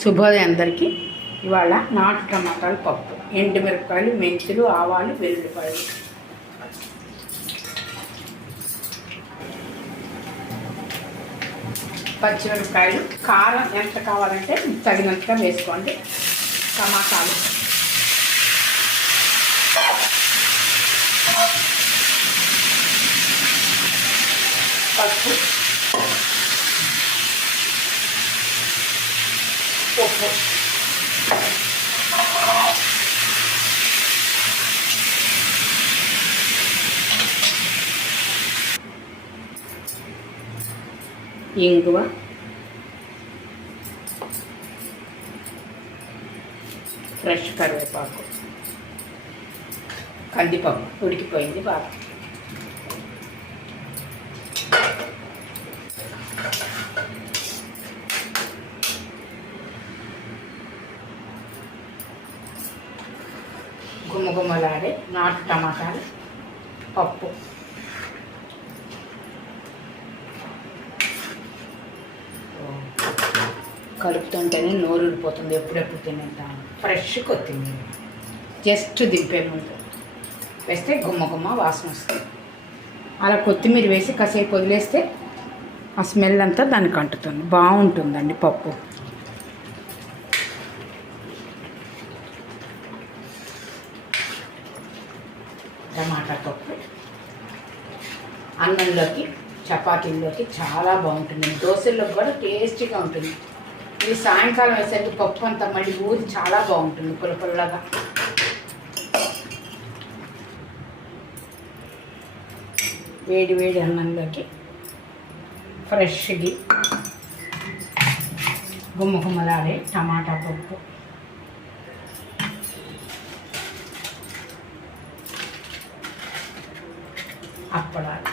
శుభోదయం అందరికీ. ఇవాళ నాటు టమాటాలు పప్పు, ఎండుమిరపకాయలు, మెంతులు, ఆవాలు, వెల్లుల్లిపాయలు, పచ్చిమిరపకాయలు, కారం ఎంత కావాలంటే తగినంతగా వేసుకోండి. టమాటాలు, పసుపు, ఉప్పు, ఇంగువ, ఫ్రెష్ కరివేపాకు, కందిపప్పు ఉడికిపోయింది బాగా, గుమ్మగుమ్మలాడే నాటు టమాటాలు పప్పు. కలుపుతుంటేనే నోరు ఊడిపోతుంది, ఎప్పుడెప్పుడు తినేద్దాం. ఫ్రెష్ కొత్తిమీర జస్ట్ దింపే ముందు వేస్తే గుమ్మగుమ్మ వాసన వస్తుంది. అలా కొత్తిమీర వేసి కాసేపు వదిలేస్తే ఆ స్మెల్ అంతా దానికి అంటుతుంది, బాగుంటుందండి పప్పు. టమాటా పప్పు అన్నంలోకి, చపాతీల్లోకి చాలా బాగుంటుంది. దోశల్లోకి కూడా టేస్టీగా ఉంటుంది. ఇది సాయంకాలం వేసేట్టు పప్పు అంతా మళ్ళీ ఊరి చాలా బాగుంటుంది, పుల్లపుల్లగా. వేడి వేడి అన్నంలోకి ఫ్రెష్గా గుమ్మగుమ్మలాడే టమాటా పప్పు. అప్పడాలు,